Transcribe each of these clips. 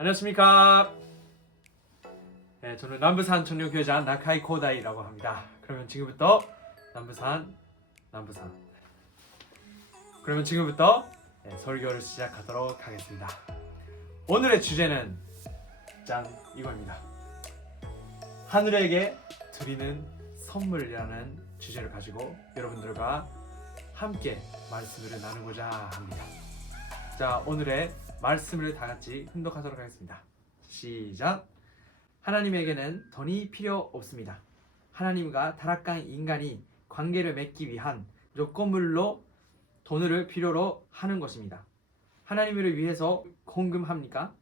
안녕하십니까. 네, 저는 남부산 청년교회자 나카이 코다이라고 합니다. 그러면 지금부터 남부산 그러면 지금부터 설교를 시작하도록 하겠습니다. 오늘의 주제는 짠 이거입니다. 하늘에게 드리는 선물이라는 주제를 가지고 여러분들과 함께 말씀을 나누고자 합니다. 자, 오늘의 말씀을 다 같이 훈독하도록 하겠습니다. 시작. 하나님에게는 돈이 필요 없습니다. 하나님과 타락한 인간이 관계를 맺기 위한 조건물로 돈을 필요로 하는 것입니다. 하나님을 위해서 헌금합니까?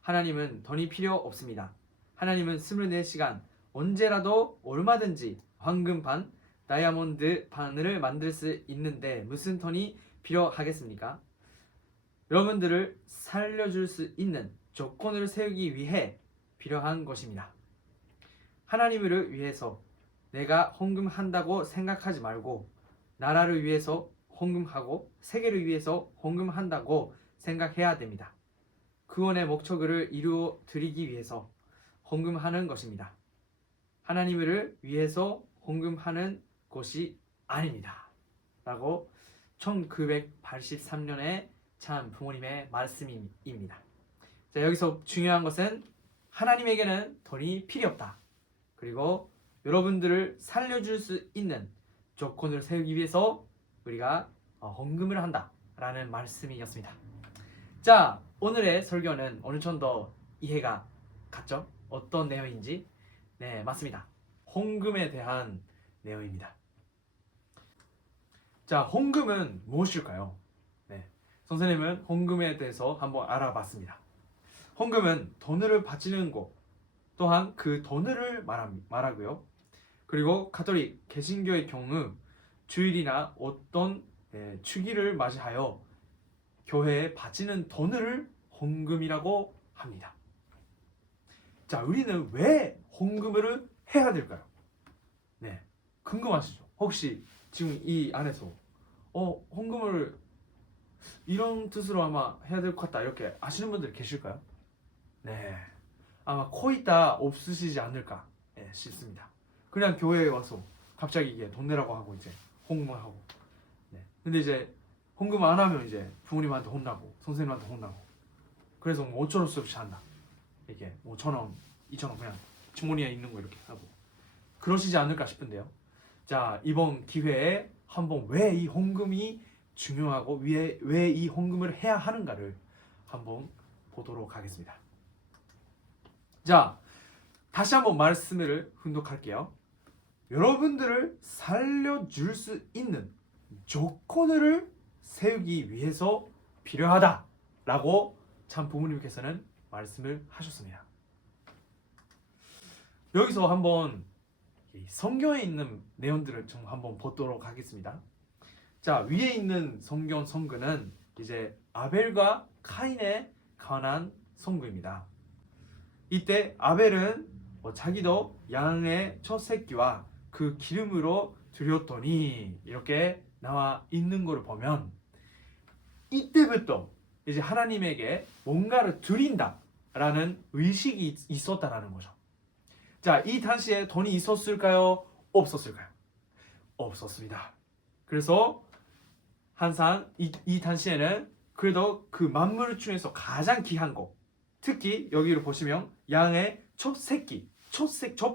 하나님은 돈이 필요 없습니다. 하나님은 24시간 언제라도 얼마든지 황금 반, 다이아몬드 반을 만들 수 있는데 무슨 돈이 필요하겠습니까? 여러분들을 살려줄 수 있는 조건을 세우기 위해 필요한 것입니다. 하나님을 위해서 내가 헌금한다고 생각하지 말고 나라를 위해서 헌금하고 세계를 위해서 헌금한다고 생각해야 됩니다. 구원의 목적을 이루어 드리기 위해서 헌금하는 것입니다. 하나님을 위해서 헌금하는 것이 아닙니다. 라고 1983년에 참 부모님의 말씀입니다. 자, 여기서 중요한 것은 하나님에게는 돈이 필요 없다. 그리고 여러분들을 살려줄 수 있는 조건을 세우기 위해서 우리가 헌금을 한다 라는 말씀이었습니다. 자, 오늘의 설교는 어느 정도 이해가 갔죠? 어떤 내용인지? 네, 맞습니다. 헌금에 대한 내용입니다. 자, 헌금은 무엇일까요? 선생님은 헌금에 대해서 한번 알아봤습니다. 헌금은 돈을 바치는 것, 또한 그 돈을 말하고요. 그리고 가톨릭 개신교의 경우 주일이나 어떤 주기를 맞이하여 교회에 바치는 돈을 헌금이라고 합니다. 자, 우리는 왜 헌금을 해야 될까요? 네, 궁금하시죠? 혹시 지금 이 안에서 헌금을 이런 뜻으로 아마 해야 될 것 같다 이렇게 아시는 분들 계실까요? 네, 아마 코있다 없으시지 않을까 싶습니다. 그냥 교회에 와서 갑자기 이게 돈 내라고 하고 이제 헌금을 하고, 근데 이제 헌금 안 하면 이제 부모님한테 혼나고 선생님한테 혼나고, 그래서 뭐 어쩔 수 없이 한다. 이게 뭐 1,000원, 2,000원 그냥 주머니에 있는 거 이렇게 하고 그러시지 않을까 싶은데요. 자, 이번 기회에 한번 왜 이 헌금이 중요하고 왜 이 헌금을 해야 하는가를 한번 보도록 하겠습니다. 자, 다시 한번 말씀을 훈독할게요. 여러분들을 살려줄 수 있는 조건을 세우기 위해서 필요하다라고 참 부모님께서는 말씀을 하셨습니다. 여기서 한번 성경에 있는 내용들을 좀 한번 보도록 하겠습니다. 자, 위에 있는 성경 성구는 이제 아벨과 카인에 관한 성구입니다. 이때 아벨은 자기도 양의 첫 새끼와 그 기름으로 드렸더니 이렇게 나와 있는 것을 보면 이때부터 이제 하나님에게 뭔가를 드린다라는 의식이 있었다라는 거죠. 자, 이 당시에 돈이 있었을까요? 없었을까요? 없었습니다. 그래서 항상 이 당시에는 그래도 그 만물 중에서 가장 귀한 거, 특히 여기를 보시면 양의 첫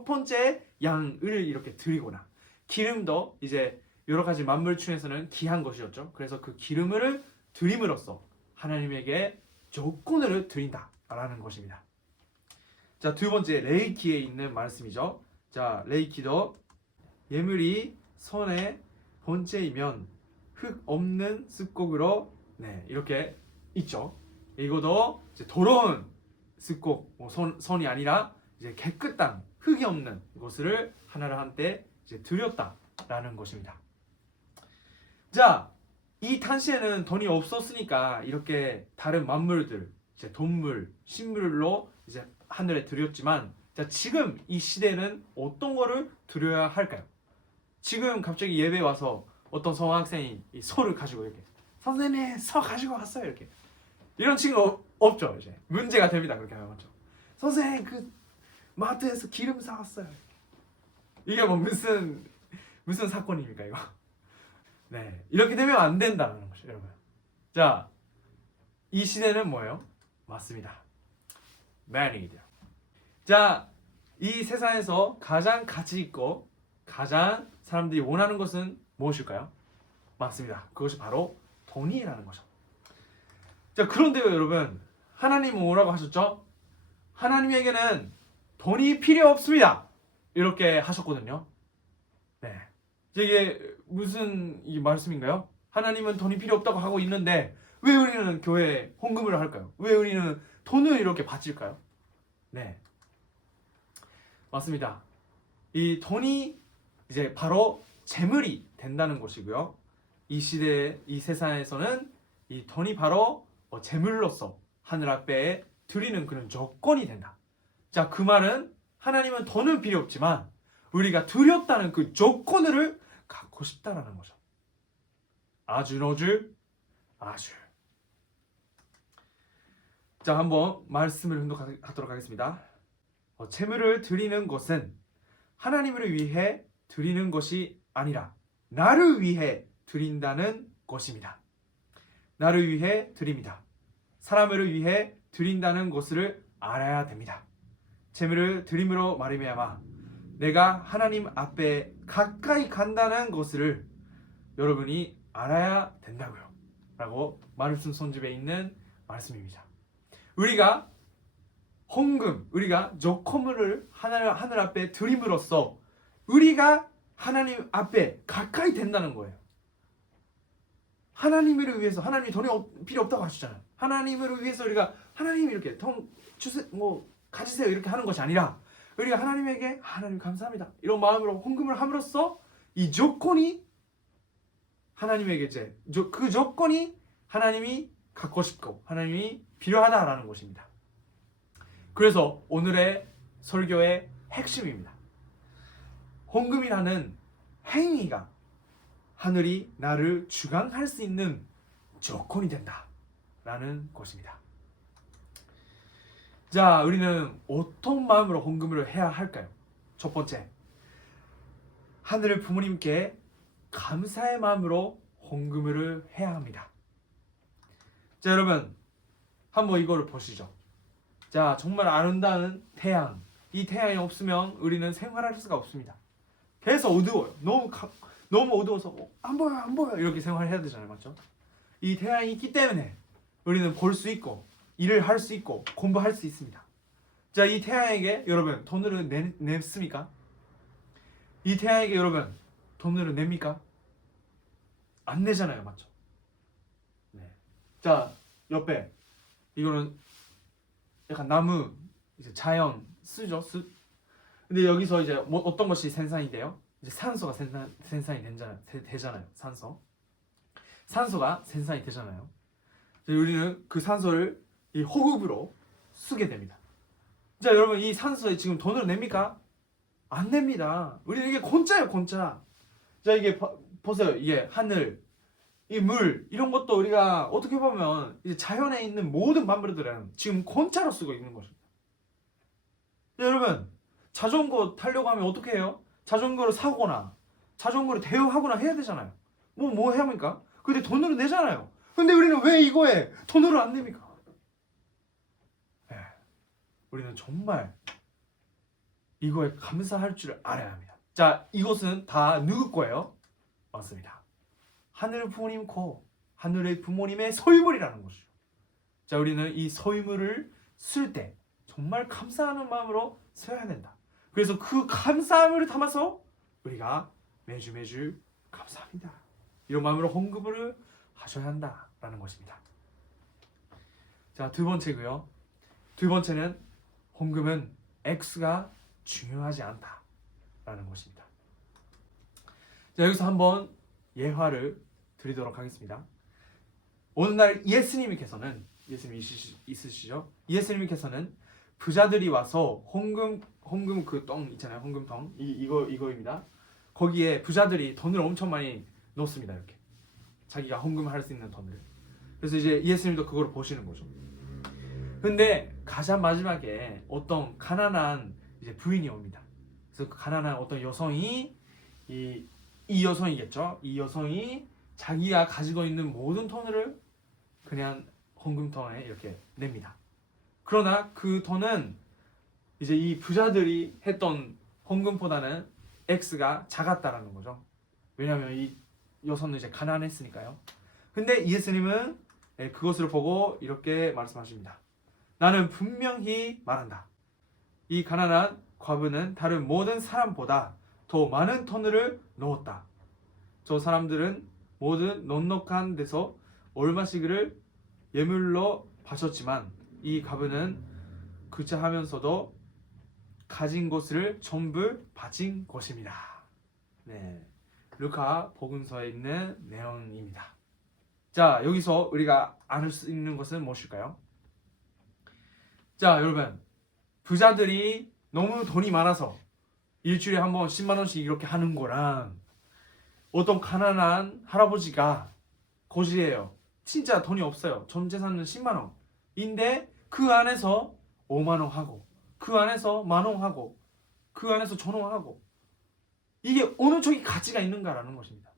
번째 양을 이렇게 드리거나, 기름도 이제 여러 가지 만물 중에서는 귀한 것이었죠. 그래서 그 기름을 드림으로써 하나님에게 조건을 드린다라는 것입니다. 자, 두 번째 레이키에 있는 말씀이죠. 자, 레이키도 예물이 손의 번째이면 흙 없는 습곡으로 이렇게 있죠. 이것도 이제 더러운 습곡, 선이 아니라 이제 깨끗한 흙이 없는 것을 하나님한테 이제 드렸다라는 것입니다. 자, 이 당시에는 돈이 없었으니까 이렇게 다른 만물들, 이제 동물, 식물로 이제 하늘에 드렸지만, 자, 지금 이 시대는 어떤 거를 드려야 할까요? 지금 갑자기 예배 와서 어떤 성학생이 이 서를 가지고 이렇게 선생님 서 가지고 왔어요 이렇게 이런 친구 없죠. 이제 문제가 됩니다. 그렇게 하면 맞죠. 선생님 그 마트에서 기름 사왔어요. 이게 뭐 무슨 사건입니까 이거? 네, 이렇게 되면 안 된다는 거죠, 여러분. 자, 이 시대는 뭐예요? 맞습니다. married. 자, 이 세상에서 가장 가치 있고 가장 사람들이 원하는 것은 무엇일까요? 맞습니다. 그것이 바로 돈이라는 거죠. 자, 그런데요, 여러분. 하나님은 뭐라고 하셨죠? 하나님에게는 돈이 필요 없습니다. 이렇게 하셨거든요. 네. 이게 무슨 이 말씀인가요? 하나님은 돈이 필요 없다고 하고 있는데 왜 우리는 교회에 헌금을 할까요? 왜 우리는 돈을 이렇게 바칠까요? 네. 맞습니다. 이 돈이 이제 바로 재물이 된다는 것이고요. 이 시대, 이 세상에서는 이 돈이 바로 재물로서 하늘 앞에 드리는 그런 조건이 된다. 자, 그 말은 하나님은 돈은 필요 없지만 우리가 드렸다는 그 조건을 갖고 싶다라는 거죠. 아주 아주. 자, 한번 말씀을 혼독하도록 하겠습니다. 재물을 드리는 것은 하나님을 위해 드리는 것이 아니라 나를 위해 드린다는 것입니다. 나를 위해 드립니다. 사람을 위해 드린다는 것을 알아야 됩니다. 재물을 드림으로 말미암아 내가 하나님 앞에 가까이 간다는 것을 여러분이 알아야 된다고요. 라고 말씀 손집에 있는 말씀입니다. 우리가 헌금, 우리가 조커물을 하늘 앞에 드림으로써 우리가 하나님 앞에 가까이 된다는 거예요. 하나님을 위해서, 하나님이 돈이 필요 없다고 하시잖아요. 하나님을 위해서 우리가 하나님 이렇게 돈 주세요, 뭐 가지세요 이렇게 하는 것이 아니라 우리가 하나님에게 하나님 감사합니다 이런 마음으로 헌금을 함으로써 이 조건이 하나님에게 이제 그 조건이 하나님이 갖고 싶고 하나님이 필요하다라는 것입니다. 그래서 오늘의 설교의 핵심입니다. 헌금이라는 행위가 하늘이 나를 주관할 수 있는 조건이 된다라는 것입니다. 자, 우리는 어떤 마음으로 헌금을 해야 할까요? 첫 번째, 하늘 부모님께 감사의 마음으로 헌금을 해야 합니다. 자, 여러분 한번 이거를 보시죠. 자, 정말 아름다운 태양, 이 태양이 없으면 우리는 생활할 수가 없습니다. 계속 어두워요. 너무 어두워서 안 보여 이렇게 생활해야 되잖아요, 맞죠? 이 태양이 있기 때문에 우리는 볼 수 있고 일을 할 수 있고 공부할 수 있습니다. 자, 이 태양에게 여러분 돈을 냈습니까? 이 태양에게 여러분 돈을 냅니까? 안 내잖아요, 맞죠? 네. 자, 옆에 이거는 약간 나무, 이제 자연 쓰죠, 수. 근데 여기서 이제 뭐 어떤 것이 생산이 돼요? 이제 산소가 생산이 되잖아요. 산소가 생산이 되잖아요. 우리는 그 산소를 이 호흡으로 쓰게 됩니다. 자, 여러분 이 산소에 지금 돈을 냅니까? 안 냅니다. 우리는 이게 공짜예요, 공짜. 자, 이게 보세요. 이게 하늘, 이 물 이런 것도 우리가 어떻게 보면 이제 자연에 있는 모든 만물들은 지금 공짜로 쓰고 있는 것입니다. 자, 여러분 자전거 타려고 하면 어떻게 해요? 자전거를 사거나 자전거를 대여하거나 해야 되잖아요. 뭐 해야 합니까? 근데 돈으로 내잖아요. 근데 우리는 왜 이거에 돈으로 안 냅니까? 네, 우리는 정말 이거에 감사할 줄 알아야 합니다. 자, 이것은 다 누구 거예요? 맞습니다. 하늘 부모님 하늘의 부모님의 소유물이라는 것이죠. 자, 우리는 이 소유물을 쓸 때 정말 감사하는 마음으로 써야 된다. 그래서 그 감사함을 담아서 우리가 매주 감사합니다 이런 마음으로 헌금을 하셔야 한다라는 것입니다. 자, 두 번째고요. 두 번째는 헌금은 액수가 중요하지 않다라는 것입니다. 자, 여기서 한번 예화를 드리도록 하겠습니다. 어느 날 예수님께서는 예수님 있으시죠? 예수님께서는 부자들이 와서 헌금 그 똥 있잖아요. 헌금통 이거입니다. 거기에 부자들이 돈을 엄청 많이 넣습니다. 이렇게 자기가 헌금할 수 있는 돈을. 그래서 이제 예수님도 그걸 보시는 거죠. 근데 가장 마지막에 어떤 가난한 이제 부인이 옵니다. 그래서 그 가난한 어떤 여성이 이 여성이겠죠. 이 여성이 자기가 가지고 있는 모든 돈을 그냥 헌금통에 이렇게 냅니다. 그러나 그 돈은 이제 이 부자들이 했던 헌금보다는 X가 작았다라는 거죠. 왜냐하면 이 여성은 이제 가난했으니까요. 근데 예수님은 그것을 보고 이렇게 말씀하십니다. 나는 분명히 말한다. 이 가난한 과부는 다른 모든 사람보다 더 많은 돈을 넣었다. 저 사람들은 모든 넉넉한 데서 얼마씩을 예물로 바쳤지만 이 과부는 구차하면서도 가진 것을 전부 바친 것입니다. 네, 루카 복음서에 있는 내용입니다. 자, 여기서 우리가 알 수 있는 것은 무엇일까요? 자, 여러분, 부자들이 너무 돈이 많아서 일주일에 한 번 10만 원씩 이렇게 하는 거랑 어떤 가난한 할아버지가 거지예요. 진짜 돈이 없어요. 전 재산은 10만 원인데 그 안에서 5만 원 하고 그 안에서 만 원 하고 그 안에서 천 원 하고 이게 어느 쪽이 가치가 있는가라는 것입니다.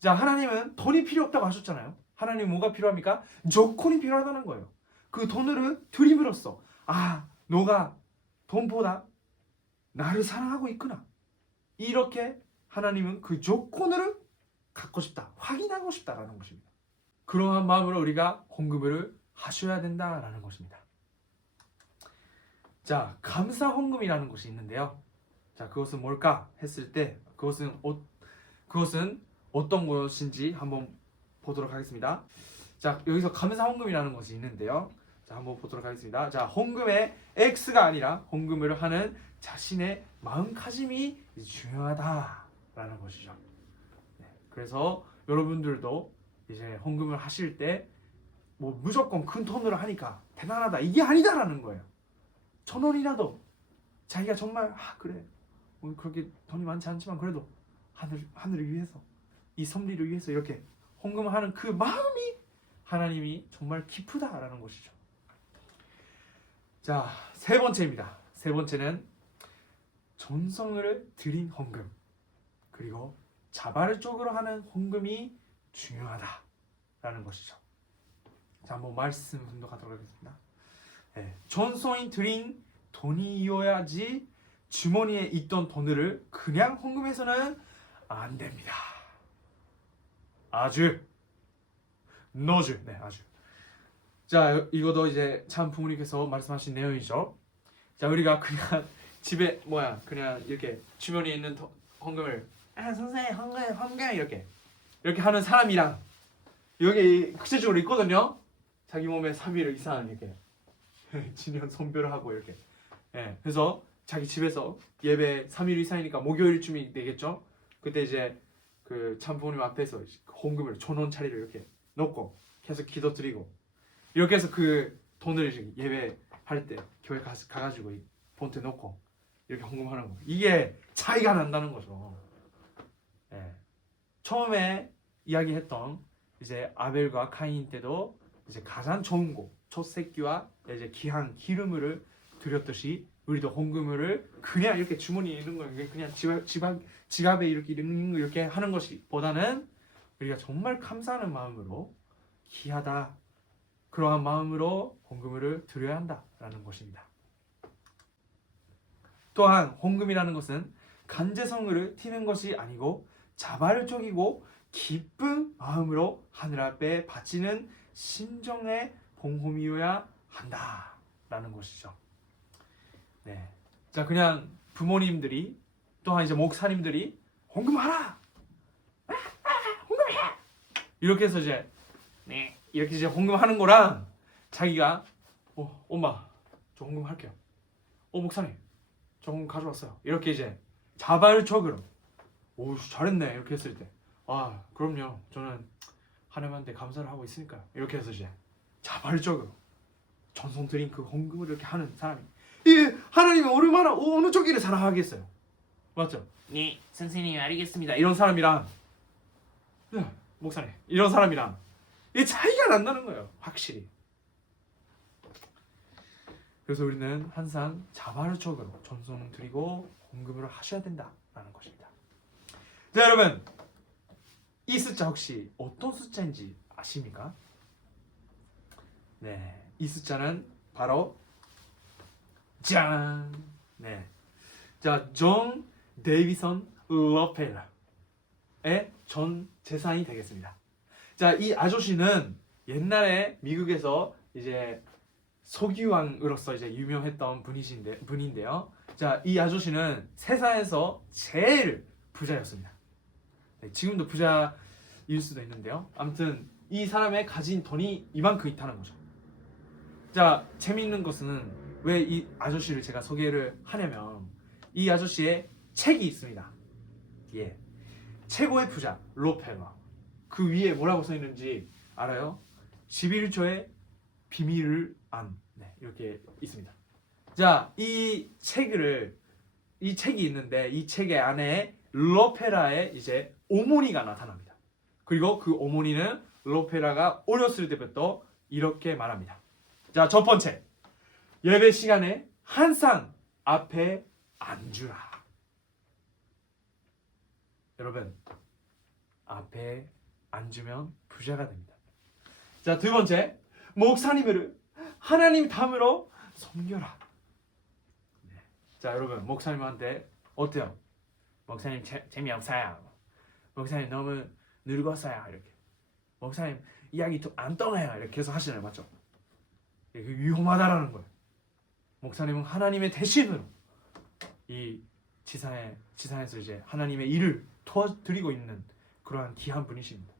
자, 하나님은 돈이 필요 없다고 하셨잖아요. 하나님 뭐가 필요합니까? 조건이 필요하다는 거예요. 그 돈을 들임으로써 너가 돈보다 나를 사랑하고 있구나. 이렇게 하나님은 그 조건을 갖고 싶다. 확인하고 싶다라는 것입니다. 그러한 마음으로 우리가 헌금을 하셔야 된다라는 것입니다. 자, 감사 헌금이라는 것이 있는데요. 자, 그것은 뭘까 했을 때 그것은 어떤 것인지 한번 보도록 하겠습니다. 자, 여기서 감사 헌금이라는 것이 있는데요. 자, 한번 보도록 하겠습니다. 자, 헌금의 X가 아니라 헌금을 하는 자신의 마음가짐이 중요하다라는 것이죠. 네, 그래서 여러분들도 이제 헌금을 하실 때 뭐 무조건 큰 돈으로 하니까 대단하다 이게 아니다라는 거예요. 1,000원이라도 자기가 정말 그래 뭐 그렇게 돈이 많지 않지만 그래도 하늘을 위해서 이 섭리를 위해서 이렇게 헌금을 하는 그 마음이 하나님이 정말 기쁘다라는 것이죠. 자, 세 번째입니다. 세 번째는 전성을 드린 헌금 그리고 자발적으로 하는 헌금이 중요하다라는 것이죠. 자, 한번 말씀 분석하도록 하겠습니다. 네, 전성이 드린 돈이어야지 주머니에 있던 돈을 그냥 헌금해서는 안 됩니다. 아주. 자, 이것도 이제 참 부모님께서 말씀하신 내용이죠. 자, 우리가 그냥 집에 그냥 이렇게 주머니에 있는 헌금을 선생님 헌금 이렇게 하는 사람이랑 여기 구체적으로 있거든요. 자기 몸에 3일 이상 이렇게 진연 선별을 하고 이렇게 그래서 자기 집에서 예배 3일 이상이니까 목요일쯤이 되겠죠. 그때 이제 그 참 부모님 앞에서 헌금을 1,000원짜리를 이렇게 넣고 계속 기도 드리고 이렇게 해서 그 돈을 예배할 때 교회 가가지고 이 본트에 넣고 이렇게 헌금하는 거 이게 차이가 난다는 거죠. 처음에 이야기했던 이제 아벨과 카인 때도 이제 가장 좋은 거 첫 새끼와 이제 귀한 기름을 드렸듯이 우리도 헌금을 그냥 이렇게 주머니에 있는 거 그냥 지갑에 이렇게 하는 것이 보다는 우리가 정말 감사하는 마음으로 귀하다 그러한 마음으로 헌금을 드려야 한다라는 것입니다. 또한 헌금이라는 것은 간제성을 티는 것이 아니고 자발적이고 기쁜 마음으로 하늘 앞에 바치는 심정의 봉헌이어야 한다라는 것이죠. 네, 자, 그냥 부모님들이 또한 이제 목사님들이 헌금하라, 헌금해 이렇게 해서 이제 이렇게 이제 헌금하는 거랑 자기가 엄마 저 헌금할게요. 목사님 저 헌금 가져왔어요. 이렇게 이제 자발적으로 잘했네 이렇게 했을 때 그럼요 저는 하나님한테 감사를 하고 있으니까요. 이렇게 해서 이제 자발적으로 전성 드린 그 헌금을 이렇게 하는 사람이 하나님이 얼마나 어느 쪽이를 사랑하겠어요. 맞죠? 네 선생님 알겠습니다. 이런 사람이랑 목사님 이런 사람이랑 이 차이가 난다는 거예요. 확실히. 그래서 우리는 항상 자발적으로 전송 드리고 헌금을 하셔야 된다라는 것입니다. 자, 여러분, 이 숫자 혹시 어떤 숫자인지 아십니까? 네, 이 숫자는 바로 짠! 네, 자, 존 데이비선 러펠러의 전 재산이 되겠습니다. 자, 이 아저씨는 옛날에 미국에서 이제 석유왕으로서 이제 유명했던 분인데요. 자, 이 아저씨는 세상에서 제일 부자였습니다. 네, 지금도 부자일 수도 있는데요. 아무튼 이 사람의 가진 돈이 이만큼 있다는 거죠. 자, 재미있는 것은 왜 이 아저씨를 제가 소개를 하냐면 이 아저씨의 책이 있습니다. 예, 최고의 부자 로펠러. 그 위에 뭐라고 써 있는지 알아요? 11조의 비밀을 네, 이렇게 있습니다. 자, 이 책이 있는데 이 책의 안에 로페라의 이제 어머니가 나타납니다. 그리고 그 어머니는 로페라가 어렸을 때부터 이렇게 말합니다. 자, 첫 번째, 예배 시간에 항상 앞에 앉으라. 여러분, 앞에 앉으면 부자가 됩니다. 자, 두 번째, 목사님을 하나님 담으로 섬겨라. 네. 자, 여러분, 목사님한테 어때요? 목사님 재미없어요. 목사님 너무 늙었어요. 이렇게. 목사님 이야기 좀 안 통해요. 이렇게 계속 하시나요, 맞죠? 이게 위험하다라는 거예요. 목사님은 하나님의 대신으로 이 지상에서 이제 하나님의 일을 도와드리고 있는 그러한 귀한 분이십니다.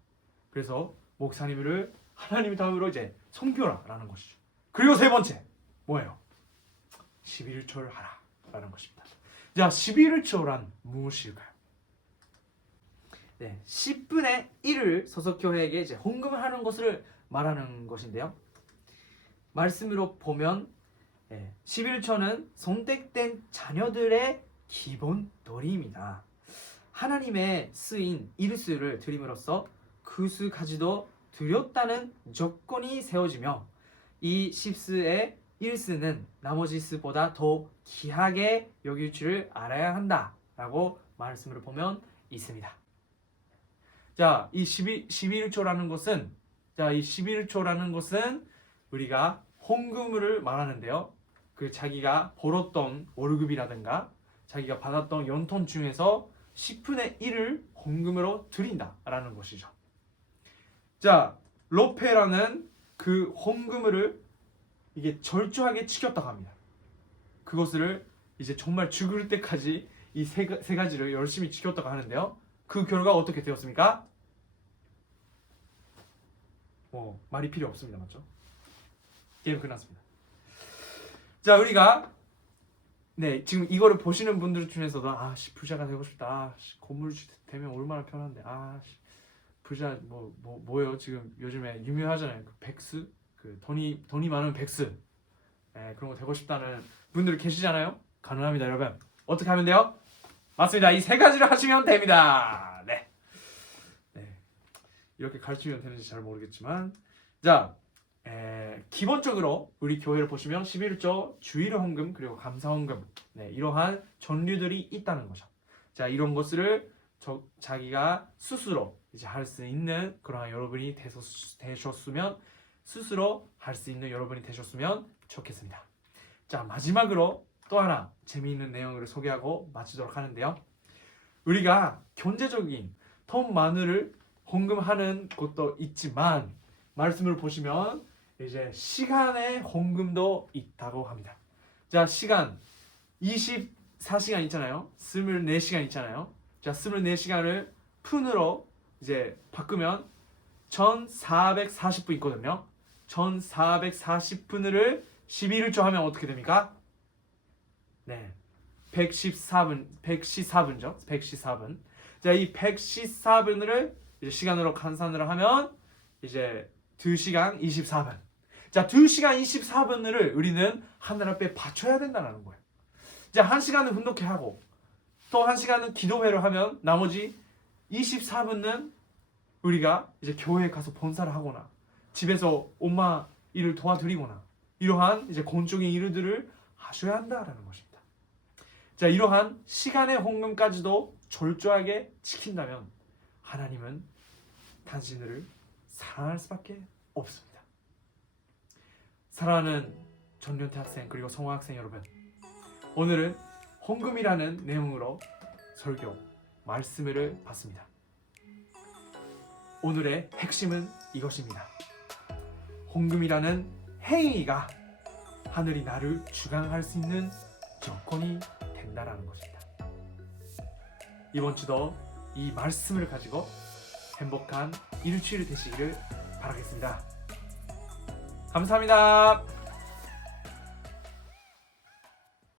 그래서 목사님을 하나님의 다음으로 이제 섬겨라라는 것이죠. 그리고 세 번째 뭐예요? 11조를 하라라는 것입니다. 자, 11조란 무엇일까요? 네, 10분의 1을 서석교회에게 이제 헌금을 하는 것을 말하는 것인데요. 말씀으로 보면 11조는 선택된 자녀들의 기본 도리입니다. 하나님의 쓰인 일수를 드림으로써 그 수까지도 드렸다는 조건이 세워지며 이 십수의 일수는 나머지 수보다 더 귀하게 여길 줄을 알아야 한다라고 말씀을 보면 있습니다. 자, 이 11조라는 것은 이 11조라는 것은 우리가 헌금을 말하는데요. 그 자기가 벌었던 월급이라든가 자기가 받았던 연돈 중에서 10분의 1을 헌금으로 드린다라는 것이죠. 자, 로페라는 그 헌금을 이게 절저하게 지켰다고 합니다. 그것을 이제 정말 죽을 때까지 이 세 가지를 열심히 지켰다고 하는데요. 그 결과 어떻게 되었습니까? 말이 필요 없습니다. 맞죠? 게임 끝났습니다. 자, 우리가 지금 이거를 보시는 분들 중에서도 부자가 되고 싶다. 건물주 되면 얼마나 편한데. 부자 뭐예요? 지금 요즘에 유명하잖아요. 그 백수, 그 돈이 많은 백수. 그런 거 되고 싶다는 분들이 계시잖아요. 가능합니다, 여러분. 어떻게 하면 돼요? 맞습니다. 이 세 가지를 하시면 됩니다. 네. 이렇게 가르치면 되는지 잘 모르겠지만, 자, 기본적으로 우리 교회를 보시면 11조 주일 헌금 그리고 감사 헌금 이러한 전류들이 있다는 거죠. 자, 이런 것을 자기가 스스로 이제 할 수 있는 그러한 여러분이 되셨으면 스스로 할 수 있는 여러분이 되셨으면 좋겠습니다. 자, 마지막으로 또 하나 재미있는 내용을 소개하고 마치도록 하는데요. 우리가 경제적인 돈 많이를 헌금하는 것도 있지만 말씀을 보시면 이제 시간의 헌금도 있다고 합니다. 자, 시간 24시간 있잖아요. 24시간 있잖아요. 자, 24시간을 푼으로 이제 바꾸면 1440분 있거든요. 1440분을 11조 하면 어떻게 됩니까? 114분죠. 114분. 자, 이 114분을 이제 시간으로換算을 하면 이제 2시간 24분. 자, 2시간 24분을 우리는 하늘 앞에 바쳐야 된다는 거예요. 자, 1시간은 훈독회 하고 또 1시간은 기도회를 하면 나머지 24분은 우리가 이제 교회에 가서 봉사를 하거나 집에서 엄마 일을 도와드리거나 이러한 이제 곤충의 일들을 하셔야 한다라는 것입니다. 자, 이러한 시간의 헌금까지도 철저하게 지킨다면 하나님은 당신들을 사랑할 수밖에 없습니다. 사랑하는 전년태 학생 그리고 성화 학생 여러분, 오늘은 헌금이라는 내용으로 설교 말씀을 봤습니다. 오늘의 핵심은 이것입니다. 헌금이라는 행위가 하늘이 나를 주관할 수 있는 조건이 된다라는 것입니다. 이번 주도 이 말씀을 가지고 행복한 일주일 되시기를 바라겠습니다. 감사합니다.